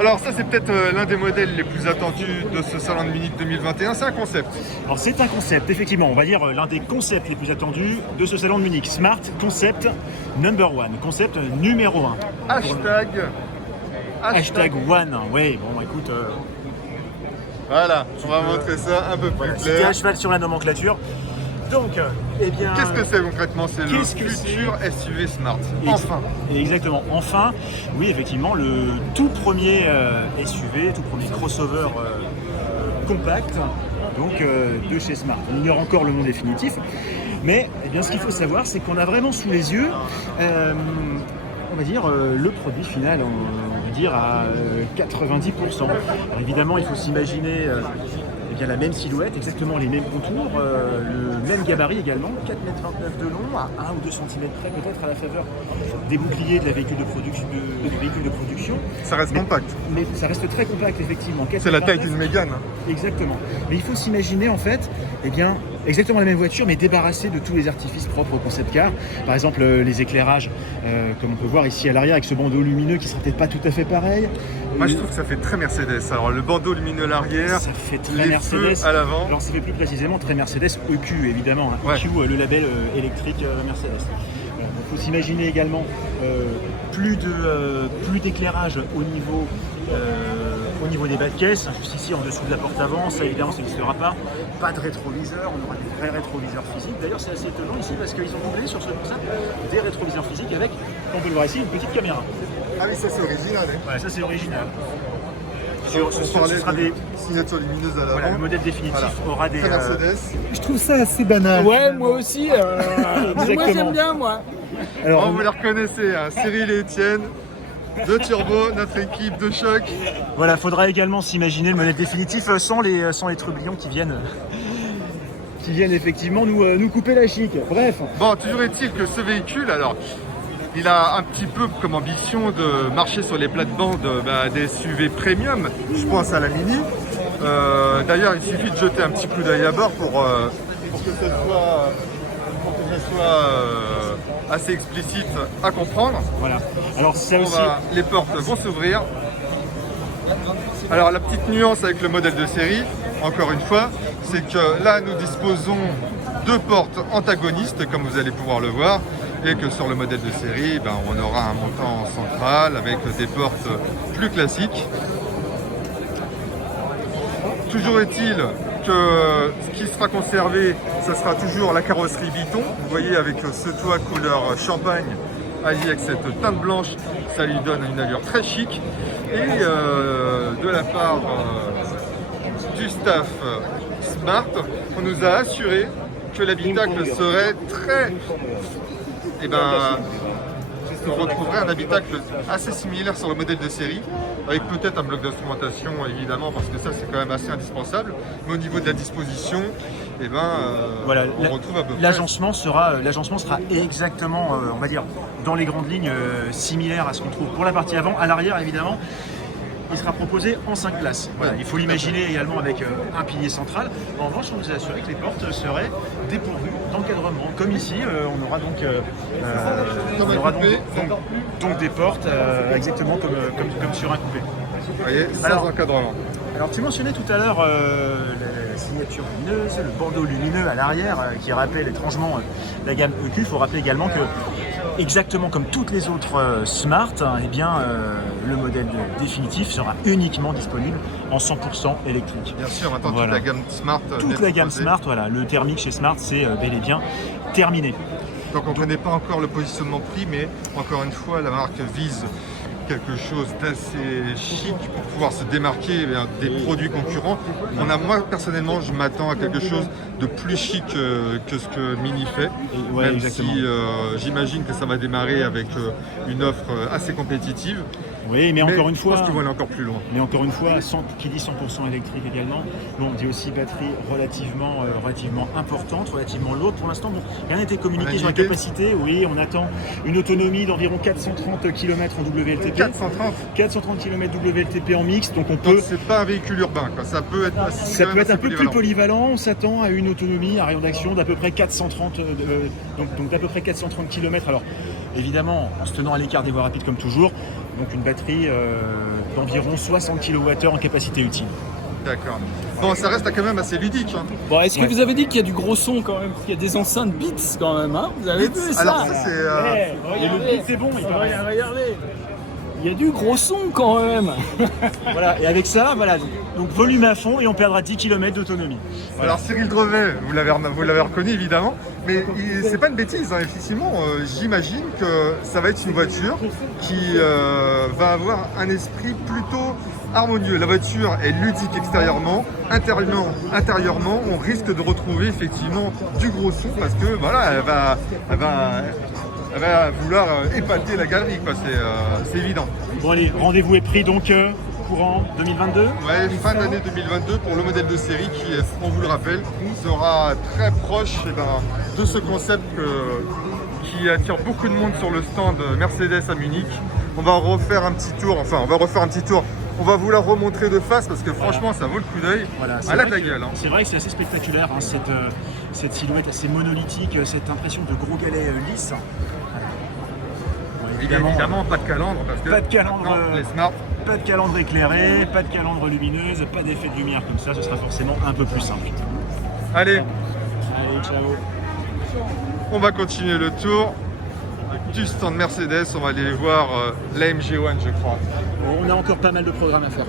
Alors ça c'est peut-être l'un des modèles les plus attendus de ce salon de Munich 2021, c'est un concept. Alors c'est un concept, effectivement, on va dire l'un des concepts les plus attendus de ce salon de Munich. Smart Concept Number One, concept numéro 1. Hashtag One, oui, bon écoute... Voilà, on va montrer ça un peu plus C'était à clair. cheval sur la nomenclature. Donc, eh bien... Qu'est-ce que c'est concrètement? C'est le qu'est-ce que futur SUV Smart. Enfin. Exactement, enfin, oui, effectivement, le tout premier SUV, tout premier crossover compact, donc de chez Smart. On ignore encore le nom définitif, mais eh bien, ce qu'il faut savoir, c'est qu'on a vraiment sous les yeux, on va dire, le produit final, on va dire à 90%. Alors, évidemment, il faut s'imaginer eh bien, la même silhouette, exactement les mêmes contours, le même gabarit également, 4,29 m de long, à 1 ou 2 cm près, peut-être à la faveur des boucliers de la véhicule de production. Ça reste compact. Mais ça reste très compact, effectivement. C'est la taille 4,29. d'une Mégane. Exactement. Mais il faut s'imaginer, en fait, eh bien, exactement la même voiture, mais débarrassée de tous les artifices propres au concept car. Par exemple, les éclairages, comme on peut voir ici à l'arrière, avec ce bandeau lumineux qui sera peut-être pas tout à fait pareil. Moi je trouve que ça fait très Mercedes. Alors le bandeau lumineux à l'arrière, Ça fait très les Mercedes. feux à l'avant. Alors, ça fait plus précisément très Mercedes EQ, évidemment. Hein. Ouais. EQ, le label électrique Mercedes. Il faut s'imaginer également plus d'éclairage au niveau des bas de caisse, juste ici en dessous de la porte avant, ça évidemment ça n'existera pas. Pas de rétroviseur, on aura des vrais rétroviseurs physiques. D'ailleurs c'est assez étonnant ici parce qu'ils ont doublé sur ce concept des rétroviseurs physiques avec, on peut le voir ici, une petite caméra. Ah oui, ça c'est original. Hein. Voilà, ça c'est original. On parlait Ce sera de des... signature lumineuse à l'avant. Voilà, le modèle définitif aura des... Très Mercedes. Je trouve ça assez banal. Ouais, moi aussi. Moi Exactement. j'aime bien, moi. Alors, Oh, vous les reconnaissez, hein. Cyril et Étienne, de Turbo, notre équipe de choc. voilà, faudra également s'imaginer le modèle définitif sans les trublions qui viennent effectivement nous couper la chic. Bref, Bon, toujours est-il que ce véhicule, alors, il a un petit peu comme ambition de marcher sur les plates-bandes des SUV premium. Je pense à la Mini. D'ailleurs, il suffit de jeter un petit coup d'œil à bord pour que ça soit assez explicite à comprendre. voilà. Alors ça aussi, Les portes vont s'ouvrir. Alors la petite nuance avec le modèle de série, encore une fois, c'est que là nous disposons de portes antagonistes, comme vous allez pouvoir le voir, et que sur le modèle de série, on aura un montant central avec des portes plus classiques. Toujours est-il que ce qui sera conservé, ce sera toujours la carrosserie Vuitton. Vous voyez avec ce toit couleur champagne, allié avec cette teinte blanche, ça lui donne une allure très chic. Et de la part du staff Smart, on nous a assuré que l'habitacle serait très... on retrouverait un habitacle assez similaire sur le modèle de série, avec peut-être un bloc d'instrumentation évidemment, parce que ça c'est quand même assez indispensable. Mais au niveau de la disposition, voilà, on retrouve à peu près... l'agencement sera exactement, on va dire, dans les grandes lignes similaire à ce qu'on trouve pour la partie avant. À l'arrière, évidemment, il sera proposé en 5 places. Voilà, il faut l'imaginer également avec un pilier central. En revanche, on nous a assuré que les portes seraient dépourvues d'encadrement. Comme ici, on aura donc des portes exactement comme sur un coupé. Vous voyez, sans Alors, encadrement. Alors tu mentionnais tout à l'heure la signature lumineuse, le bandeau lumineux à l'arrière qui rappelle étrangement la gamme EQ. Il faut rappeler également que, exactement comme toutes les autres Smart, le modèle définitif sera uniquement disponible en 100% électrique. Bien sûr, maintenant Voilà. toute la gamme Smart. Toute la gamme Smart, voilà, le thermique chez Smart, c'est bel et bien terminé. Donc on ne connaît pas encore le positionnement prix, mais encore une fois, la marque vise quelque chose d'assez chic pour pouvoir se démarquer des produits concurrents. Moi personnellement, je m'attends à quelque chose de plus chic que ce que Mini fait, Ouais, même exactement. si j'imagine que ça va démarrer avec une offre assez compétitive. Oui, mais encore une je fois, pense qu'ils vont aller encore plus loin. Mais encore une fois, qui dit 100% électrique également, bon, on dit aussi batterie relativement importante, relativement lourde. Pour l'instant, bon, rien n'a été communiqué sur la idée capacité. Oui, on attend une autonomie d'environ 430 km en WLTP. 430. 430 km WLTP en mix, donc on Donc peut... c'est pas un véhicule urbain, quoi. Ça peut être, Ça peut être un peu plus polyvalent. On s'attend à une autonomie, à rayon d'action d'à peu près 430, donc d'à peu près 430 km. Alors évidemment, en se tenant à l'écart des voies rapides comme toujours, donc une batterie d'environ 60 kWh en capacité utile. D'accord. Bon, ça reste quand même assez ludique. Hein. Bon, est-ce que Ouais. vous avez dit qu'il y a du gros son quand même? Qu'il y a des enceintes Beats quand même, hein? Vous avez vu ça? Alors ça c'est... Et le beat c'est bon, il paraît. Regardez. Il y a du gros son quand même. Voilà, et avec ça, voilà, donc volume à fond et on perdra 10 km d'autonomie. Alors Cyril Drevet, vous l'avez reconnu évidemment, mais c'est pas une bêtise, hein. Effectivement, j'imagine que ça va être une voiture qui va avoir un esprit plutôt harmonieux. La voiture est ludique extérieurement, intérieurement, on risque de retrouver effectivement du gros son parce que voilà, elle va vouloir épater la galerie, quoi. C'est évident. Bon allez, rendez-vous est pris donc courant 2022. Ouais, fin d'année 2022 pour le modèle de série qui, on vous le rappelle, sera très proche de ce concept qui attire beaucoup de monde sur le stand Mercedes à Munich. On va refaire un petit tour, on va vous la remontrer de face parce que franchement ça vaut le coup d'œil. Voilà, Elle a de la gueule. Hein. C'est vrai que c'est assez spectaculaire, hein, cette silhouette assez monolithique, cette impression de gros galets lisses. Bon, Évidemment, pas de calandre parce que pas de calandre, non, les Smart. pas de calandre éclairé, pas de calandre lumineuse, pas d'effet de lumière comme ça, ce sera forcément un peu plus simple. Allez, Allez, ciao. on va continuer le tour du stand Mercedes. On va aller voir l'AMG One, je crois. On a encore pas mal de programmes à faire.